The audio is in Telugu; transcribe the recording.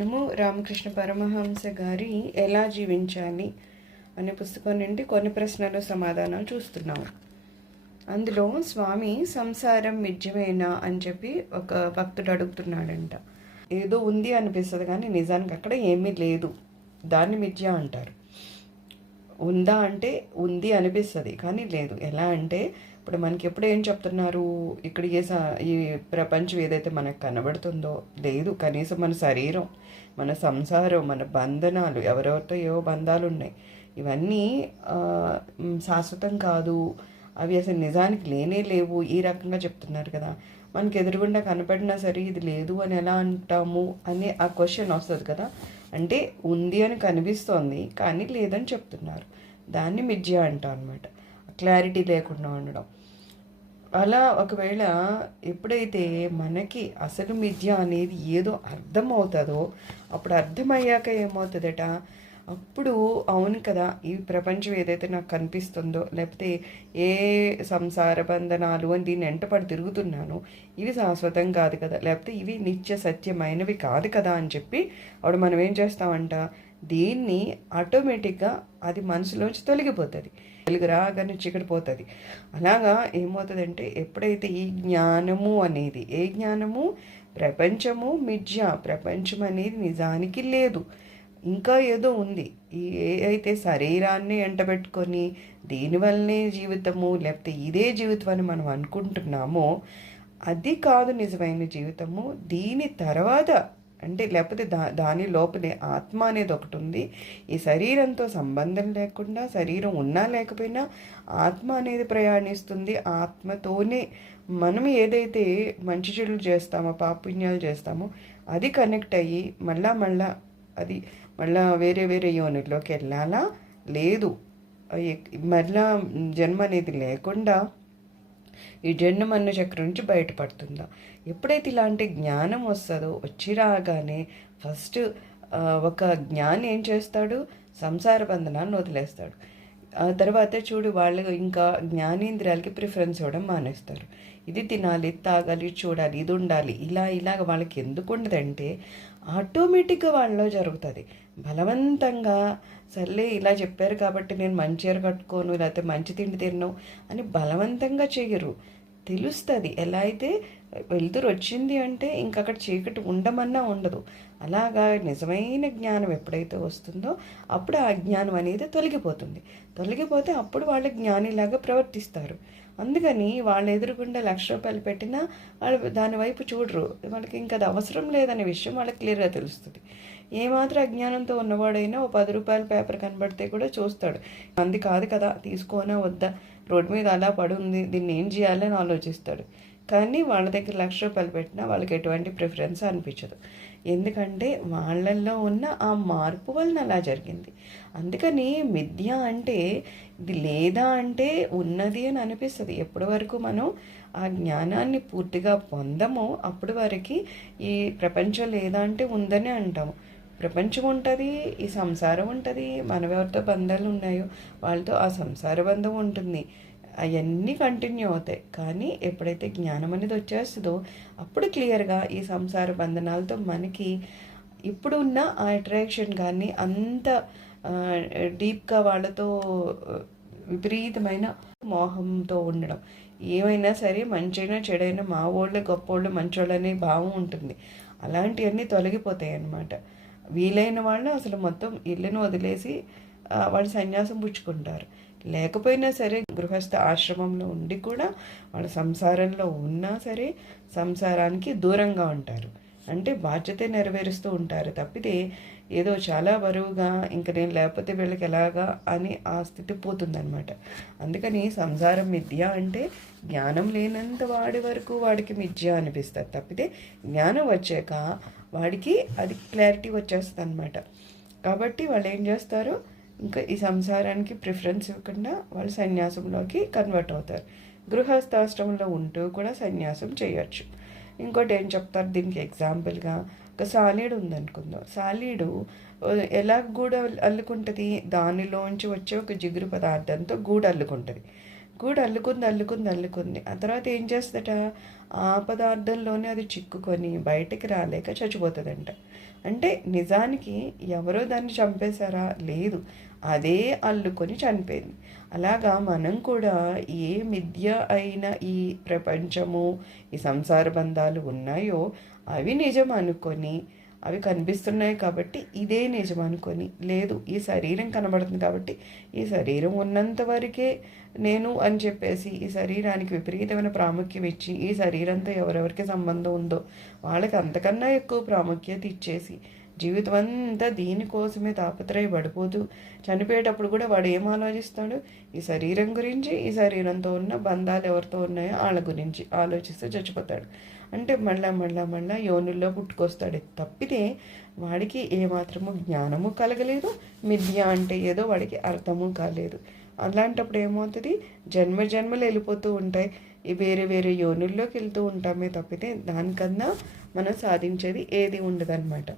మనము రామకృష్ణ పరమహంస గారి ఎలా జీవించాలి అనే పుస్తకం నుండి కొన్ని ప్రశ్నలు సమాధానాలు చూస్తున్నాము. అందులో స్వామి సంసారం మిథ్యమేనా అని చెప్పి ఒక భక్తుడు అడుగుతున్నాడంట. ఏదో ఉంది అనిపిస్తుంది కానీ నిజానికి అక్కడ ఏమీ లేదు, దాన్ని మిథ్య అంటారు. ఉందా అంటే ఉంది అనిపిస్తుంది కానీ లేదు. ఎలా అంటే ఇప్పుడు మనకి ఎప్పుడు ఏం చెప్తున్నారు, ఇక్కడ ఈ ప్రపంచం ఏదైతే మనకు కనబడుతుందో లేదు. కనీసం మన శరీరం, మన సంసారం, మన బంధనాలు, ఎవరెవరితో ఏవో బంధాలు ఉన్నాయి, ఇవన్నీ శాశ్వతం కాదు, అవి అసలు నిజానికి లేనే లేవు, ఈ రకంగా చెప్తున్నారు కదా. మనకి ఎదురుగుండా కనపడినా సరే ఇది లేదు అని ఎలా అంటాము అనే ఆ క్వశ్చన్ వస్తుంది కదా. అంటే ఉంది అని కనిపిస్తోంది కానీ లేదని చెప్తున్నారు, దాన్ని మిథ్య అంటాం అనమాట. క్లారిటీ లేకుండా ఉండడం. అలా ఒకవేళ ఎప్పుడైతే మనకి అసలు మిథ్య అనేది ఏదో అర్థమవుతుందో, అప్పుడు అర్థమయ్యాక ఏమవుతుందట, అప్పుడు అవును కదా, ఈ ప్రపంచం ఏదైతే నాకు కనిపిస్తుందో, లేకపోతే ఏ సంసార బంధనాలు అని దీన్ని వెంటపడి తిరుగుతున్నానో ఇవి శాశ్వతం కాదు కదా, లేకపోతే ఇవి నిత్య సత్యమైనవి కాదు కదా అని చెప్పి అప్పుడు మనం ఏం చేస్తామంట, దీన్ని ఆటోమేటిక్గా అది మనసులోంచి తొలగిపోతుంది. వెలుగు రాగానే చీకటి పోతుంది. అలాగా ఏమవుతుందంటే ఎప్పుడైతే ఈ జ్ఞానము అనేది, ఏ జ్ఞానము, ప్రపంచము మిథ్య, ప్రపంచం అనేది నిజానికి లేదు, ఇంకా ఏదో ఉంది, ఈ ఏ అయితే శరీరాన్ని ఎంటబెట్టుకొని దీనివల్లనే జీవితము, లేకపోతే ఇదే జీవితం అని మనం అనుకుంటున్నామో అది కాదు నిజమైన జీవితము. దీని తర్వాత అంటే లేకపోతే దాని లోపలే ఆత్మ అనేది ఒకటి ఉంది. ఈ శరీరంతో సంబంధం లేకుండా, శరీరం ఉన్నా లేకపోయినా ఆత్మ అనేది ప్రయాణిస్తుంది. ఆత్మతోనే మనం ఏదైతే మంచి చెడులు చేస్తామో, పాపుణ్యాలు చేస్తామో అది కనెక్ట్ అయ్యి అది మళ్ళా వేరే వేరే యోనిలోకి వెళ్ళాలా, లేదు మళ్ళా జన్మ అనేది లేకుండా ఈ జన్మన్న చక్రం నుంచి బయటపడుతుందా. ఎప్పుడైతే ఇలాంటి జ్ఞానం వస్తుందో, వచ్చి రాగానే ఫస్ట్ ఒక జ్ఞాని ఏం చేస్తాడు, సంసార బంధనాన్ని వదిలేస్తాడు. ఆ తర్వాత చూడు వాళ్ళు ఇంకా జ్ఞానేంద్రియాలకి ప్రిఫరెన్స్ ఇవ్వడం మానేస్తారు. ఇది తినాలి, తాగాలి, చూడాలి, ఇది ఉండాలి, ఇలాగ వాళ్ళకి ఎందుకు ఉండదంటే ఆటోమేటిక్గా వాళ్ళలో జరుగుతుంది. బలవంతంగా సర్లే ఇలా చెప్పారు కాబట్టి నేను మంచి చీర కట్టుకోను, లేకపోతే మంచి తిండి తిన్నాను అని బలవంతంగా చెయ్యరు. తెలుస్తుంది. ఎలా అయితే వెలుతురు వచ్చింది అంటే ఇంకక్కడ చీకటి ఉండమన్నా ఉండదు. అలాగా నిజమైన జ్ఞానం ఎప్పుడైతే వస్తుందో అప్పుడు ఆ అజ్ఞానం అనేది తొలగిపోతుంది. తొలగిపోతే అప్పుడు వాళ్ళు జ్ఞానిలాగా ప్రవర్తిస్తారు. అందుకని వాళ్ళు ఎదురుకుండా ₹1,00,000 పెట్టినా వాళ్ళు దాని వైపు చూడరు. వాళ్ళకి ఇంకా అది అవసరం లేదనే విషయం వాళ్ళకి క్లియర్గా తెలుస్తుంది. ఏమాత్రం అజ్ఞానంతో ఉన్నవాడైనా ఓ ₹10 పేపర్ కనబడితే కూడా చూస్తాడు, అంది కాదు కదా, తీసుకోనా వద్దా, రోడ్డు మీద అలా పడుంది, దీన్ని ఏం చేయాలని ఆలోచిస్తాడు. కానీ వాళ్ళ దగ్గర ₹1,00,000 పెట్టినా వాళ్ళకి ఎటువంటి ప్రిఫరెన్స్ అనిపించదు. ఎందుకంటే వాళ్ళల్లో ఉన్న ఆ మార్పు వలన అలా జరిగింది. అందుకని మిథ్య అంటే ఇది లేదా అంటే ఉన్నది అని అనిపిస్తుంది. ఎప్పటి వరకు మనం ఆ జ్ఞానాన్ని పూర్తిగా పొందమో అప్పటి వరకు ఈ ప్రపంచం లేదా అంటే ఉందని అంటాము. ప్రపంచం ఉంటుంది, ఈ సంసారం ఉంటుంది, మనవెవరితో బంధాలు ఉన్నాయో వాళ్ళతో ఆ సంసార బంధం ఉంటుంది, అవన్నీ కంటిన్యూ అవుతాయి. కానీ ఎప్పుడైతే జ్ఞానం అనేది వచ్చేస్తుందో అప్పుడు క్లియర్గా ఈ సంసార బంధనాలతో మనకి ఇప్పుడు ఉన్న ఆ అట్రాక్షన్ కానీ అంత డీప్గా వాళ్ళతో విపరీతమైన మోహంతో ఉండడం, ఏమైనా సరే మంచైనా చెడైనా మా వాళ్ళు గొప్పోళ్ళు మంచోళ్ళు అనే భావం ఉంటుంది. అలాంటివన్నీ తొలగిపోతాయి అన్నమాట. వీలైన వాళ్ళు అసలు మొత్తం ఇల్లును వదిలేసి వాళ్ళు సన్యాసం పుచ్చుకుంటారు. లేకపోయినా సరే గృహస్థ ఆశ్రమంలో ఉండి కూడా వాళ్ళ సంసారంలో ఉన్నా సరే సంసారానికి దూరంగా ఉంటారు. అంటే బాధ్యత నెరవేరుస్తూ ఉంటారు తప్పితే ఏదో చాలా బరువుగా ఇంకా నేను లేకపోతే వీళ్ళకి ఎలాగా అని ఆ స్థితి పోతుందన్నమాట. అందుకని సంసారం మిథ్య అంటే జ్ఞానం లేనంత వాడి వరకు వాడికి మిథ్య అనిపిస్తుంది తప్పితే జ్ఞానం వచ్చాక వాడికి అది క్లారిటీ వచ్చేస్తుంది అనమాట. కాబట్టి వాళ్ళు ఏం చేస్తారు, ఇంకా ఈ సంసారానికి ప్రిఫరెన్స్ ఇవ్వకుండా వాళ్ళు సన్యాసంలోకి కన్వర్ట్ అవుతారు. గృహస్థాశ్రమంలో ఉంటూ కూడా సన్యాసం చేయొచ్చు. ఇంకోటి ఏం చెప్తారు దీనికి ఎగ్జాంపుల్గా, ఒక సాలీడు ఉందనుకుందాం. సాలీడు ఎలా గూడు అల్లుకుంటుంది, దానిలోంచి వచ్చే ఒక జిగురు పదార్థంతో గూడు అల్లుకుంటుంది. గూడు అల్లుకుంది. ఆ తర్వాత ఏం చేస్తుందట, ఆ పదార్థంలోనే అది చిక్కుకొని బయటికి రాలేక చచ్చిపోతుందంట. అంటే నిజానికి ఎవరో దాన్ని చంపేశారా? లేదు, అదే అల్లుకొని చనిపోయింది. అలాగా మనం కూడా ఏ మిథ్య అయిన ఈ ప్రపంచము, ఈ సంసార బంధాలు ఉన్నాయో అవి నిజం అనుకొని, అవి కనిపిస్తున్నాయి కాబట్టి ఇదే నిజం అనుకొని, లేదు ఈ శరీరం కనబడుతుంది కాబట్టి ఈ శరీరం ఉన్నంత వరకే నేను అని చెప్పేసి ఈ శరీరానికి విపరీతమైన ప్రాముఖ్యం ఇచ్చి, ఈ శరీరంతో ఎవరెవరికి సంబంధం ఉందో వాళ్ళకి అంతకన్నా ఎక్కువ ప్రాముఖ్యత ఇచ్చేసి జీవితం అంతా దీనికోసమే తాపత్రయపడిపోతూ చనిపోయేటప్పుడు కూడా వాడు ఏం ఆలోచిస్తాడు, ఈ శరీరం గురించి, ఈ శరీరంతో ఉన్న బంధాలు ఎవరితో ఉన్నాయో వాళ్ళ గురించి ఆలోచిస్తూ చచ్చిపోతాడు. అంటే మళ్ళా యోనుల్లో పుట్టుకొస్తాడు తప్పితే వాడికి ఏమాత్రము జ్ఞానము కలగలేదు, మిథ్య అంటే ఏదో వాడికి అర్థము కాలేదు. అలాంటప్పుడు ఏమవుతుంది, జన్మలు వెళ్ళిపోతూ ఉంటాయి, ఈ వేరే వేరే యోనుల్లోకి వెళ్తూ ఉంటామే తప్పితే దానికన్నా మనం సాధించేది ఏది ఉండదన్నమాట.